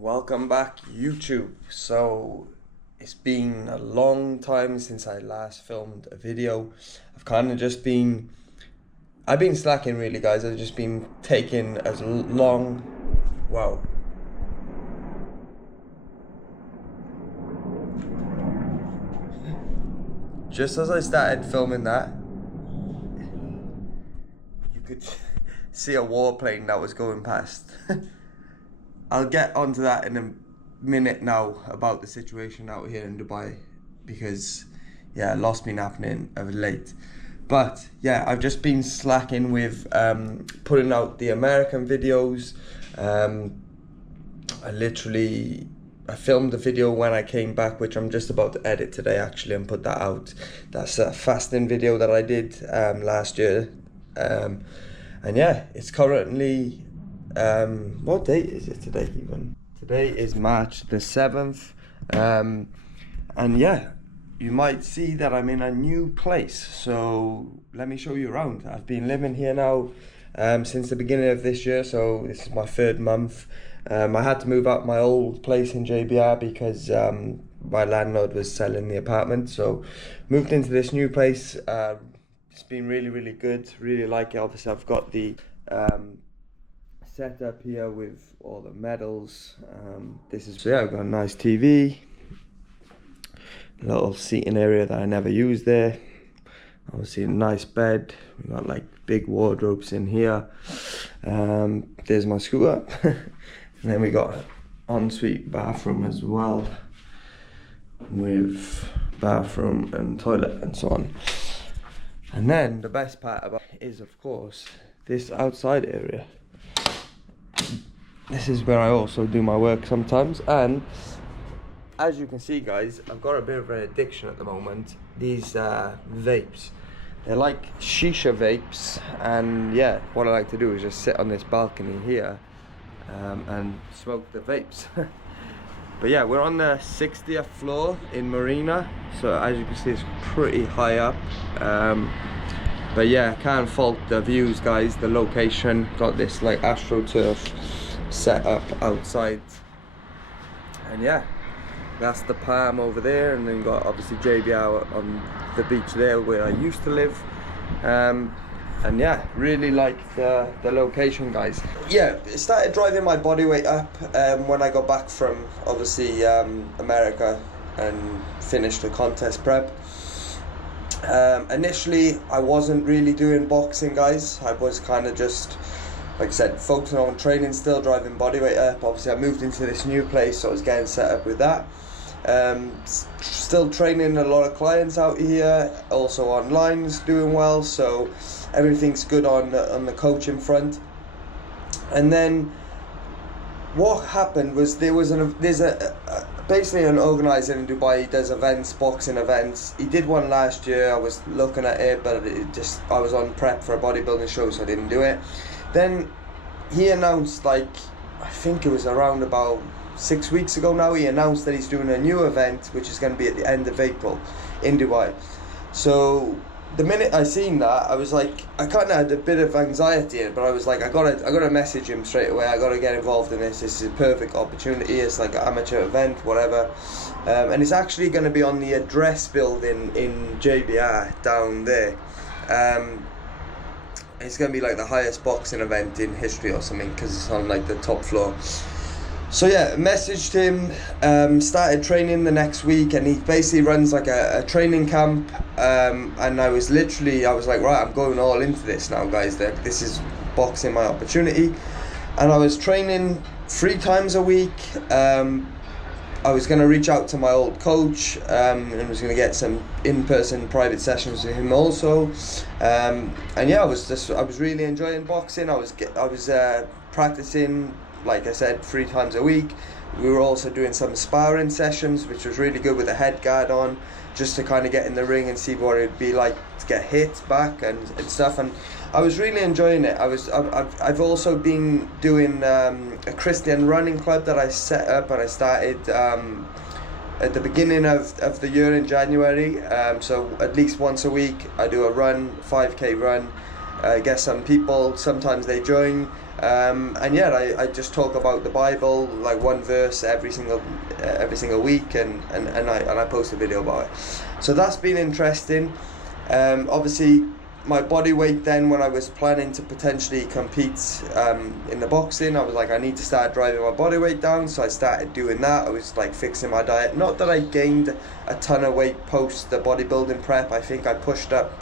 Welcome back, YouTube. So it's been a long time since I last filmed a video. I've been slacking really, guys. I've just been taking as long. Wow. Just as I started filming that, you could see a warplane that was going past. I'll get onto that in a minute now about the situation out here in Dubai, because yeah, lots been happening of late. But yeah, I've just been slacking with putting out the American videos. I filmed the video when I came back, which I'm just about to edit today actually and put that out. That's a fasting video that I did last year. And yeah, it's currently what date is it today even? Today is March the 7th. And yeah, you might see that I'm in a new place, so let me show you around. I've been living here now since the beginning of this year, so this is my third month. I had to move out my old place in JBR because my landlord was selling the apartment, so moved into this new place. It's been really good, really like it. Obviously I've got the setup here with all the medals. I've got a nice TV, little seating area that I never use there. Obviously a nice bed. We got like big wardrobes in here. There's my scooter. And then we got an ensuite bathroom as well, with bathroom and toilet and so on. And then the best part about it is, of course, this outside area. This is where I also do my work sometimes, and as you can see, guys, I've got a bit of an addiction at the moment. These vapes, they're like shisha vapes, and yeah, what I like to do is just sit on this balcony here and smoke the vapes. But yeah, we're on the 60th floor in Marina, so as you can see, it's pretty high up. But yeah, can't fault the views, guys. The location, got this like AstroTurf set up outside, and yeah, that's the Palm over there, and then you got obviously JBR on the beach there where I used to live. And yeah, really like the location, guys. Yeah, started driving my body weight up when I got back from obviously America and finished the contest prep. Initially I wasn't really doing boxing, guys. I was kind of just, like I said, focusing on training, still driving body weight up. Obviously I moved into this new place, so I was getting set up with that. Still training a lot of clients out here, also online is doing well, so everything's good on the coaching front. And then what happened was there's basically an organizer in Dubai. He does events, boxing events. He did one last year. I was looking at it, but I was on prep for a bodybuilding show, so I didn't do it. Then he announced, like, I think it was around about 6 weeks ago now, he announced that he's doing a new event, which is going to be at the end of April in Dubai. So the minute I seen that, I was like, I kind of had a bit of anxiety in it, but I was like, I gotta message him straight away. I gotta get involved in this. This is a perfect opportunity. It's like an amateur event, whatever. And it's actually going to be on the address building in JBR down there. It's going to be like the highest boxing event in history or something, because it's on like the top floor. So yeah, messaged him, started training the next week, and he basically runs like a training camp, and I was like, right, I'm going all into this now, guys. This is boxing my opportunity. And I was training 3 times a week. I was going to reach out to my old coach, and was going to get some in-person private sessions with him also. And yeah, I was really enjoying boxing. I was practicing, like I said, 3 times a week. We were also doing some sparring sessions, which was really good with a head guard on, just to kind of get in the ring and see what it'd be like to get hit back and stuff. And I was really enjoying it. I've also been doing a Christian running club that I set up, and I started at the beginning of the year in January. So at least once a week I do a run, 5k run. I guess some people, sometimes they join. And yeah, I just talk about the Bible, like one verse every single week, and I post a video about it. So that's been interesting. Obviously, my body weight then, when I was planning to potentially compete in the boxing, I was like, I need to start driving my body weight down. So I started doing that. I was like fixing my diet. Not that I gained a ton of weight post the bodybuilding prep. I think I pushed up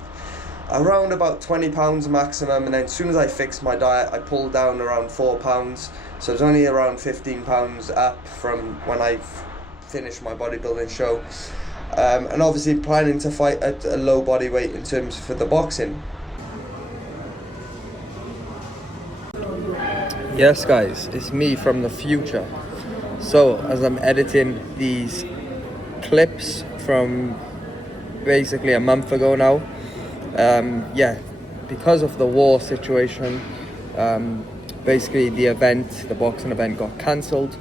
around about 20 pounds maximum, and then as soon as I fixed my diet, I pulled down around 4 pounds. So it's only around 15 pounds up from when I finished my bodybuilding show. And obviously planning to fight at a low body weight in terms for the boxing. Yes guys, it's me from the future. So as I'm editing these clips from basically a month ago now, yeah, because of the war situation, basically the boxing event got cancelled.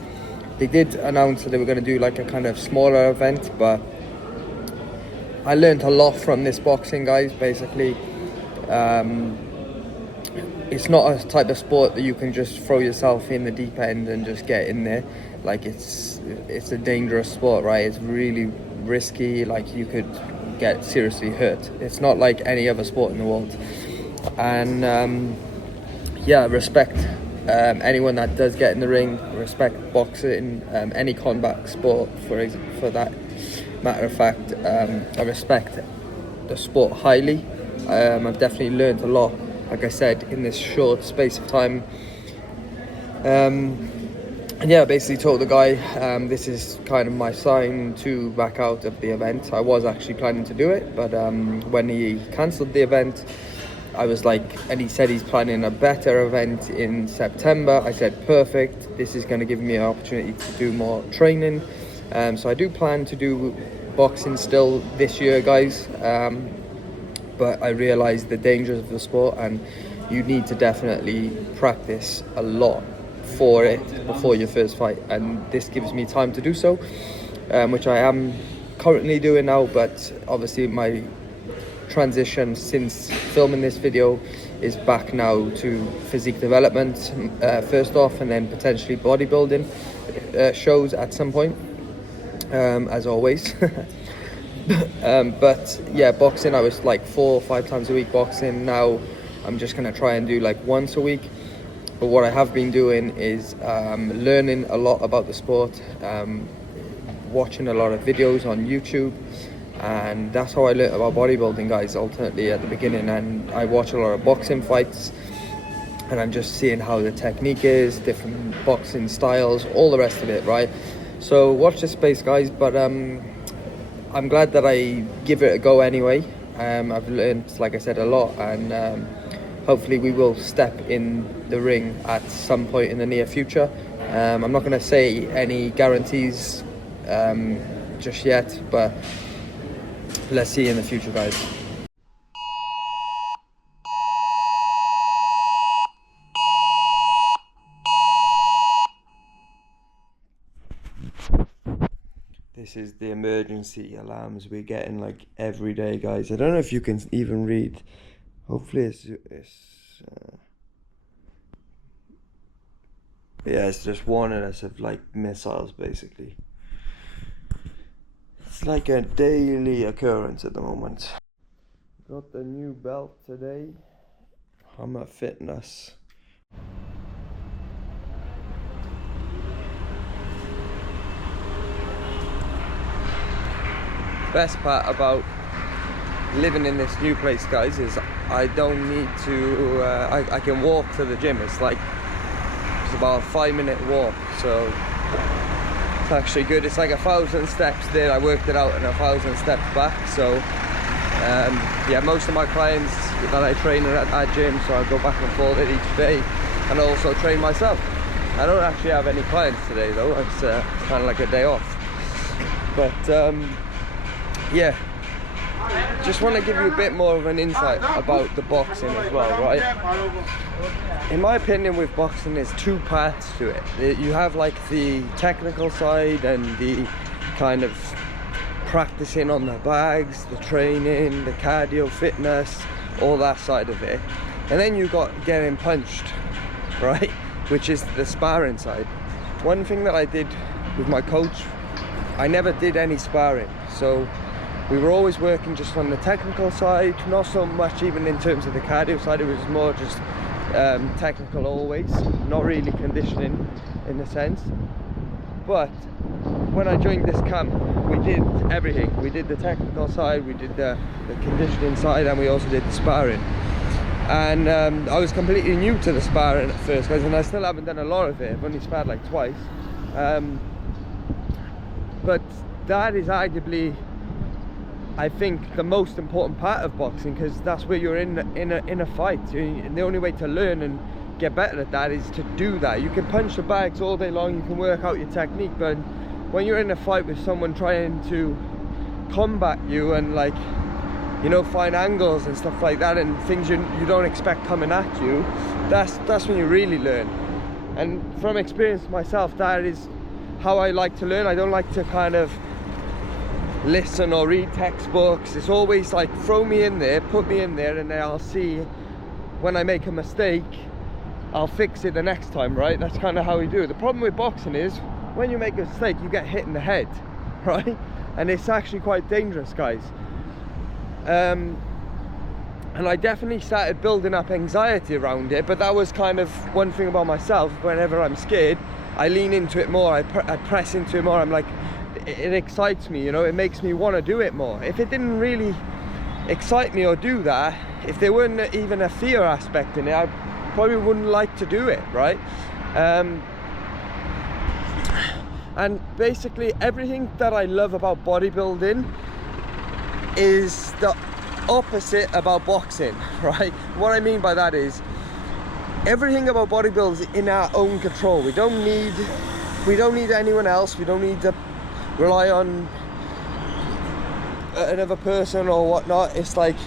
They did announce that they were going to do like a kind of smaller event, but I learned a lot from this boxing, guys. Basically, it's not a type of sport that you can just throw yourself in the deep end and just get in there. Like it's a dangerous sport, right? It's really risky. Like you could get seriously hurt. It's not like any other sport in the world. And yeah, respect anyone that does get in the ring. Respect boxing, any combat sport for that matter of fact. I respect the sport highly. I've definitely learned a lot, like I said, in this short space of time. And yeah, I basically told the guy this is kind of my sign to back out of the event. I was actually planning to do it, but when he cancelled the event, I was like, and he said he's planning a better event in September. I said, perfect, this is going to give me an opportunity to do more training. So I do plan to do boxing still this year, guys, but I realised the dangers of the sport, and you need to definitely practice a lot for it before your first fight, and this gives me time to do so, which I am currently doing now. But obviously my transition since filming this video is back now to physique development first off, and then potentially bodybuilding shows at some point, as always. But yeah, boxing, I was like 4 or 5 times a week boxing. Now I'm just gonna try and do like once a week. But what I have been doing is learning a lot about the sport, watching a lot of videos on YouTube, and that's how I learned about bodybuilding, guys, ultimately at the beginning. And I watch a lot of boxing fights, and I'm just seeing how the technique is, different boxing styles, all the rest of it, right? So watch this space, guys, but I'm glad that I give it a go anyway. I've learned, like I said, a lot, and hopefully we will step in the ring at some point in the near future. I'm not going to say any guarantees just yet, but let's see in the future, guys. This is the emergency alarms we're getting like every day, guys. I don't know if you can even read. Hopefully it's just warning us of like missiles, basically. It's like a daily occurrence at the moment. Got the new belt today. Hammer Fitness. Best part about living in this new place, guys, is I don't need to I can walk to the gym. It's about a 5-minute walk, so it's actually good. It's like 1,000 steps there. I worked it out, and 1,000 steps back. So yeah, most of my clients that I train at gym, so I go back and forth each day, and I also train myself. I don't actually have any clients today though. It's kind of like a day off, but yeah, just want to give you a bit more of an insight about the boxing as well, right? In my opinion, with boxing, there's 2 parts to it. You have like the technical side and the kind of practicing on the bags, the training, the cardio, fitness, all that side of it. And then you got getting punched. right, which is the sparring side. One thing that I did with my coach, I never did any sparring, so we were always working just on the technical side, not so much even in terms of the cardio side. It was more just technical always, not really conditioning in a sense. But when I joined this camp, we did everything. We did the technical side, we did the conditioning side, and we also did the sparring. And I was completely new to the sparring at first, guys, and I still haven't done a lot of it. I've only sparred like twice. But that is arguably, I think, the most important part of boxing, because that's where you're in a fight. And the only way to learn and get better at that is to do that. You can punch the bags all day long, you can work out your technique, but when you're in a fight with someone trying to combat you and, like, you know, find angles and stuff like that, and things you don't expect coming at you, that's when you really learn. And from experience myself, that is how I like to learn. I don't like to kind of listen or read textbooks. It's always like, throw me in there, put me in there, and then I'll see when I make a mistake, I'll fix it the next time, right? That's kind of how we do it. The problem with boxing is when you make a mistake, you get hit in the head, right? And it's actually quite dangerous, guys. And I definitely started building up anxiety around it, but that was kind of one thing about myself. Whenever I'm scared, I lean into it more, I press into it more. I'm like, it excites me, you know, it makes me want to do it more. If it didn't really excite me or do that, if there weren't even a fear aspect in it, I probably wouldn't like to do it, right? And basically everything that I love about bodybuilding is the opposite about boxing, right? What I mean by that is everything about bodybuilding is in our own control. We don't need anyone else. We don't need to rely on another person or whatnot. It's like,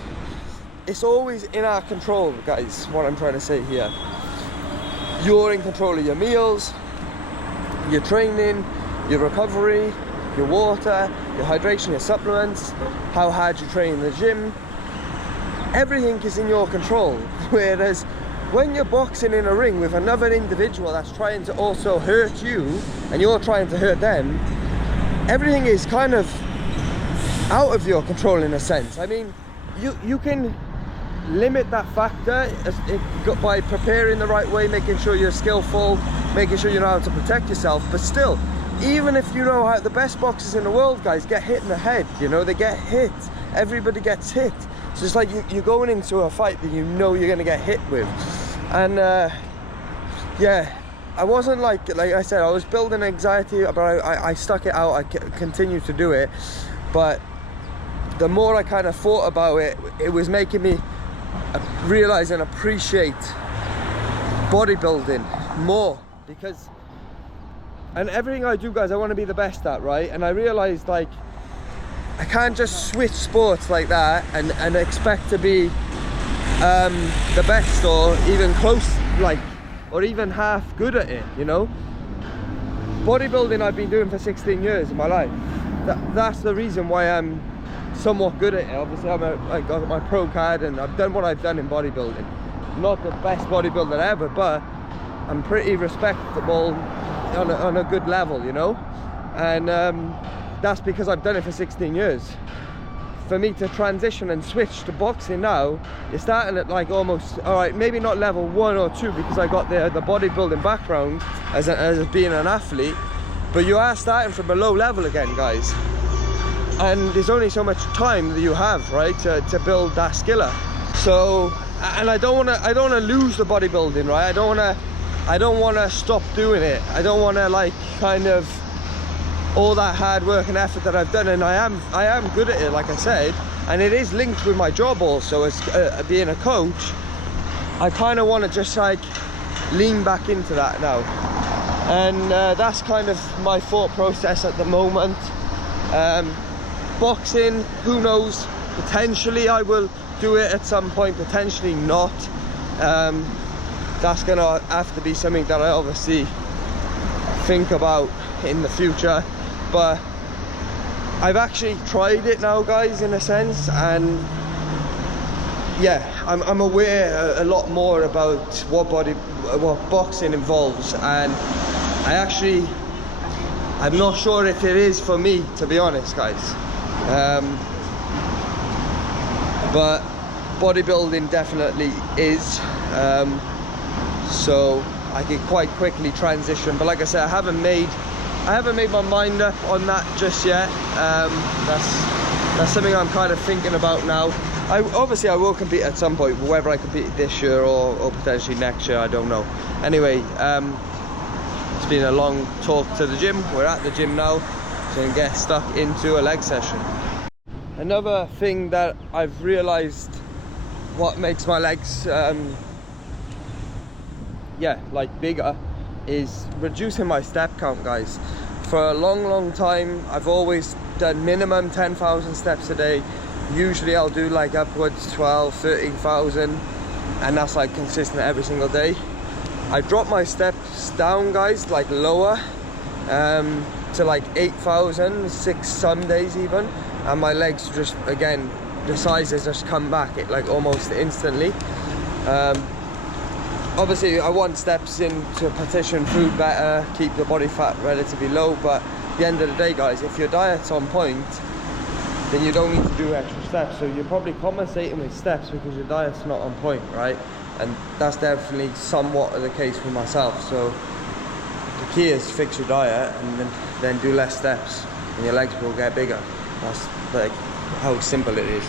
it's always in our control, guys. What I'm trying to say here, you're in control of your meals, your training, your recovery, your water, your hydration, your supplements, how hard you train in the gym. Everything is in your control. Whereas when you're boxing in a ring with another individual that's trying to also hurt you and you're trying to hurt them, everything is kind of out of your control in a sense. I mean, you can limit that factor by preparing the right way, making sure you're skillful, making sure you know how to protect yourself. But still, even if you know how, the best boxers in the world, guys, get hit in the head, you know, they get hit. Everybody gets hit. So it's like you're going into a fight that you know you're going to get hit with. And yeah, I wasn't like I said, I was building anxiety, but I stuck it out. I continued to do it. But the more I kind of thought about it, it was making me realize and appreciate bodybuilding more, because, and everything I do, guys, I want to be the best at, right? And I realized, like, I can't just switch sports like that and expect to be the best or even close, like, or even half good at it, you know? Bodybuilding I've been doing for 16 years of my life. That's the reason why I'm somewhat good at it. Obviously, I got my pro card and I've done what I've done in bodybuilding. Not the best bodybuilder ever, but I'm pretty respectable on a good level, you know? And that's because I've done it for 16 years. For me to transition and switch to boxing now, you're starting at like almost, all right, maybe not level 1 or 2 because I got the bodybuilding background as being an athlete, but you are starting from a low level again, guys. And there's only so much time that you have, right, to build that skill up. So, and I don't want to lose the bodybuilding, right? I don't want to stop doing it. I don't want to, like, kind of, all that hard work and effort that I've done, and I am good at it, like I said, and it is linked with my job also as being a coach. I kind of want to just like lean back into that now, and that's kind of my thought process at the moment. Boxing, who knows, potentially I will do it at some point, potentially not. That's gonna have to be something that I obviously think about in the future. But I've actually tried it now, guys, in a sense, and yeah, I'm aware a lot more about what boxing involves, and I'm not sure if it is for me, to be honest, guys. But bodybuilding definitely is. So I could quite quickly transition. But like I said, I haven't made my mind up on that just yet. That's something I'm kind of thinking about now. Obviously I will compete at some point, whether I compete this year or potentially next year, I don't know. Anyway, it's been a long talk to the gym. We're at the gym now, so we can get stuck into a leg session. Another thing that I've realized what makes my legs like bigger is reducing my step count, guys. For a long time I've always done minimum 10,000 steps a day. Usually I'll do like upwards 12,000-13,000, and that's like consistent every single day. I drop my steps down, guys, like lower, to like 8,000, 6 some days even, and my legs just, again, the sizes just come back like almost instantly. Obviously I want steps in to partition food better, keep the body fat relatively low, but at the end of the day, guys, if your diet's on point, then you don't need to do extra steps. So you're probably compensating with steps because your diet's not on point, right? And that's definitely somewhat of the case for myself. So the key is fix your diet and then do less steps, and your legs will get bigger. That's like how simple it is.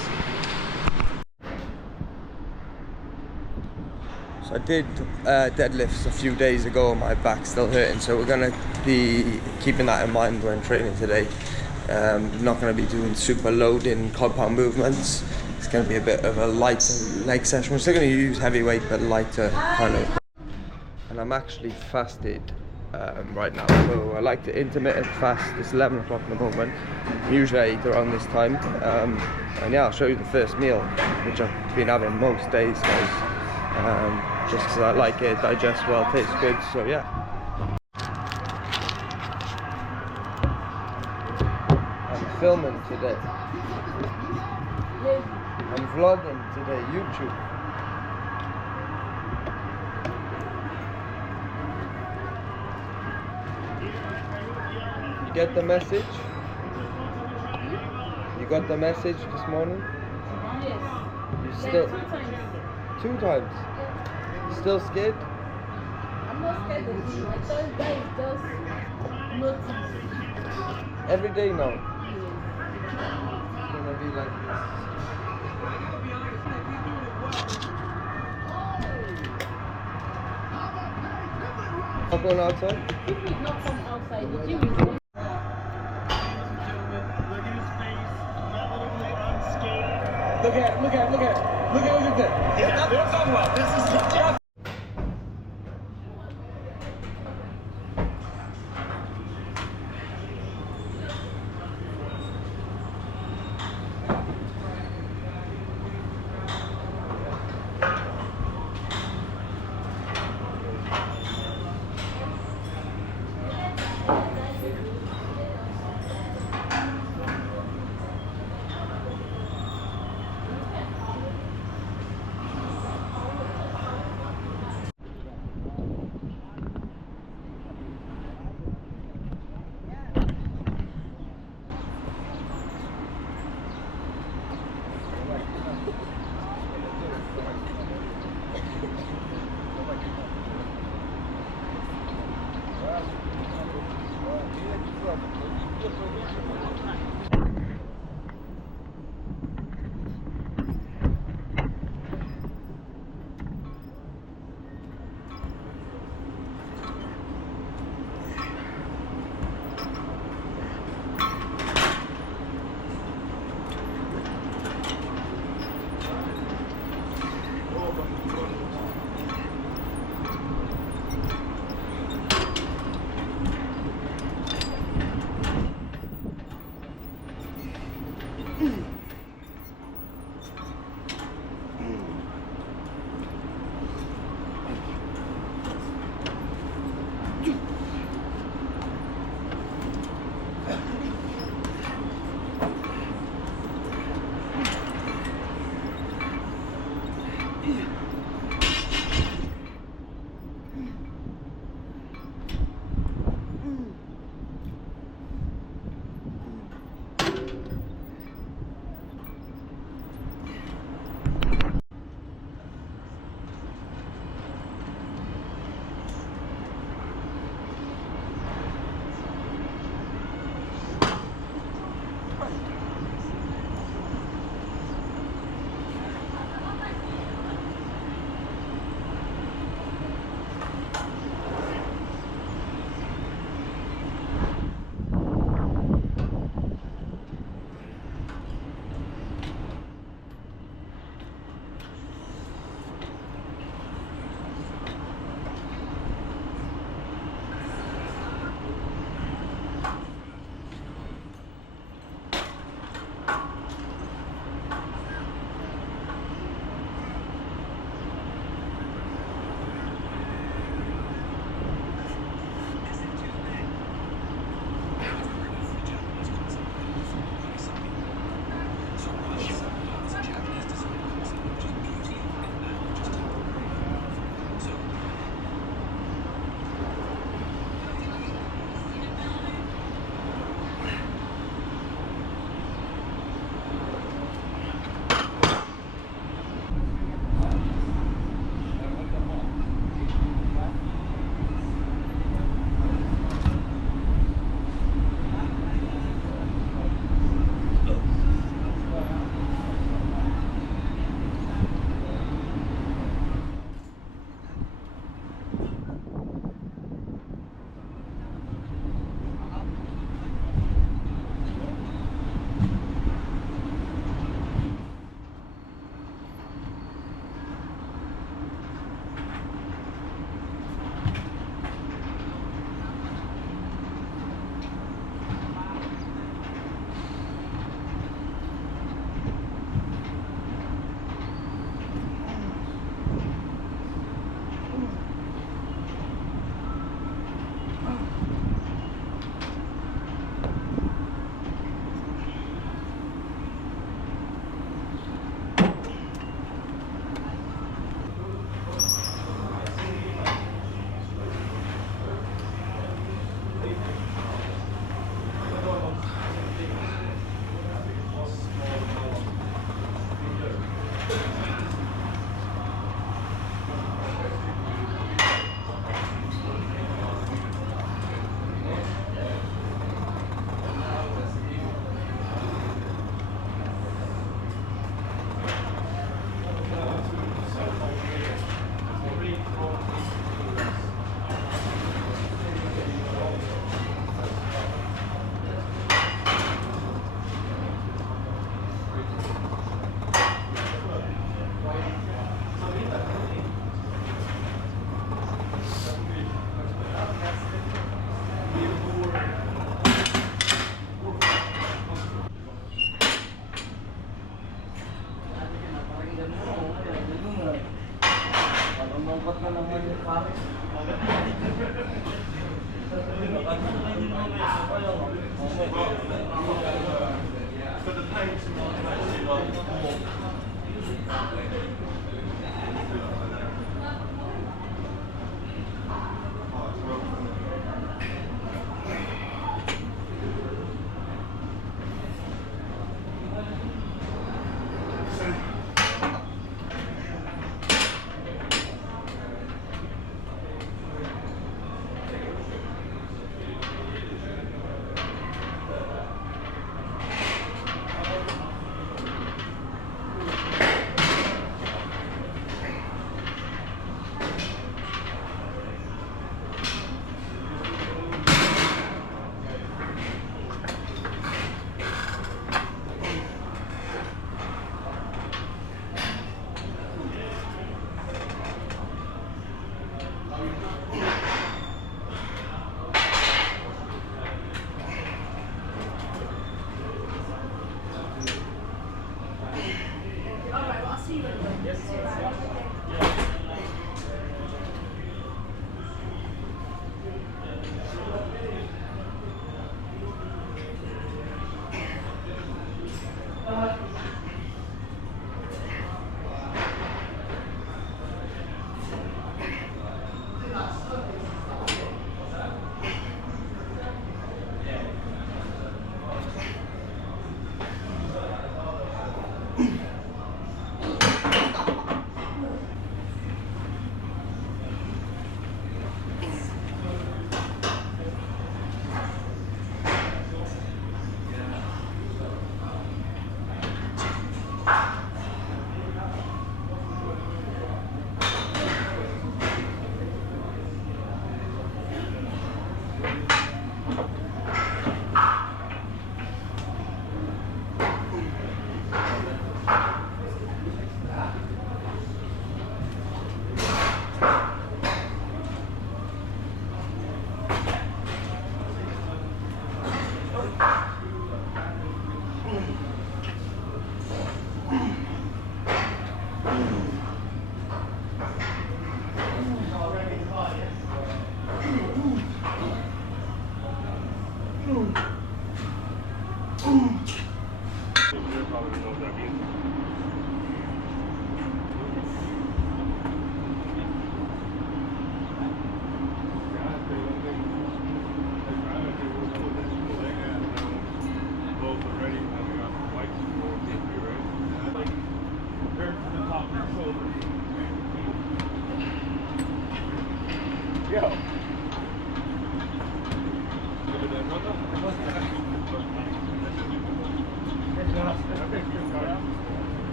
So I did deadlifts a few days ago, and my back's still hurting, so we're gonna be keeping that in mind when training today. Not going to be doing super loading compound movements. It's going to be a bit of a light leg session. We're still going to use heavy weight, but lighter kind of. And I'm actually fasted right now, so I like to intermittent fast. It's 11 o'clock in the moment. Usually I eat around this time. And yeah, I'll show you the first meal, which I've been having most days, guys. Just because I like it, digests well, tastes good. So yeah. Filming today. I'm vlogging today, YouTube. You get the message? You got the message this morning? Yes. You still... 2 times. 2 times? Yes. Still scared? I'm not scared of you. I thought guys just notice. Every day now. It's gonna be like this. Not going outside? People did not come outside. The gym is going. Look at that. Yeah, that's what I'm talking about. This is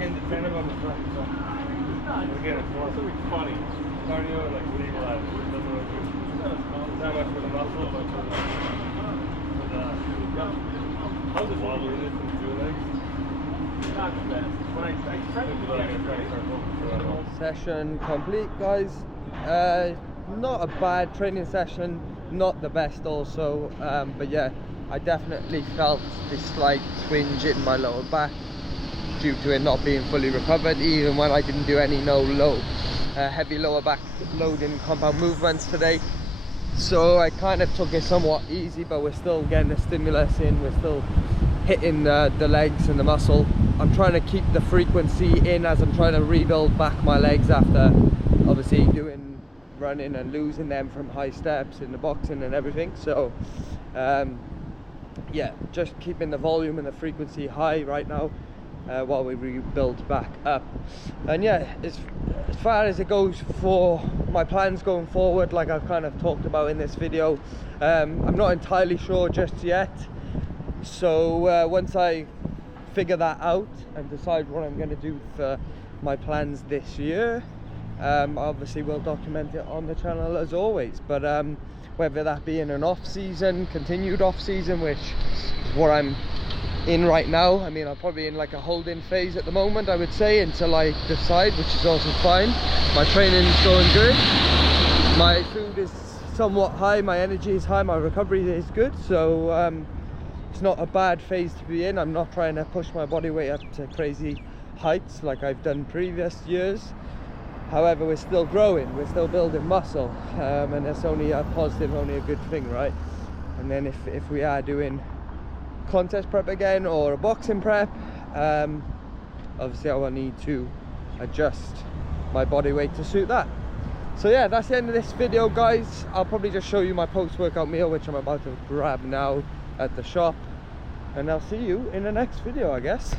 Independent on the front, so again, it's more funny. Cardio, like stabilize. Not much for the muscle, but for the how's it wobbly in it from the legs? Not the best. When I try to do that, I try to start focusing. Session complete, guys. Not a bad training session, not the best also, but yeah, I definitely felt this slight twinge in my lower back due to it not being fully recovered, even when I didn't do any heavy lower back loading compound movements today. So I kind of took it somewhat easy, but we're still getting the stimulus in, we're still hitting the legs and the muscle. I'm trying to keep the frequency in as I'm trying to rebuild back my legs after obviously running and losing them from high steps in the boxing and everything. So yeah, just keeping the volume and the frequency high right now while we rebuild back up. And yeah, as far as it goes for my plans going forward, like I've kind of talked about in this video, I'm not entirely sure just yet. So once I figure that out and decide what I'm going to do for my plans this year, obviously we'll document it on the channel as always. But whether that be in an off-season, continued off-season, which is what I'm in right now. I mean, I'm probably in like a holding phase at the moment, I would say, until I decide, which is also fine. My training's going good, my food is somewhat high, my energy is high, my recovery is good, so it's not a bad phase to be in. I'm not trying to push my body weight up to crazy heights like I've done previous years. However, we're still growing, we're still building muscle, and that's only a positive, only a good thing, right? And then if we are doing contest prep again or a boxing prep, obviously I will need to adjust my body weight to suit that. So yeah, that's the end of this video, guys. I'll probably just show you my post-workout meal, which I'm about to grab now at the shop, and I'll see you in the next video, I guess.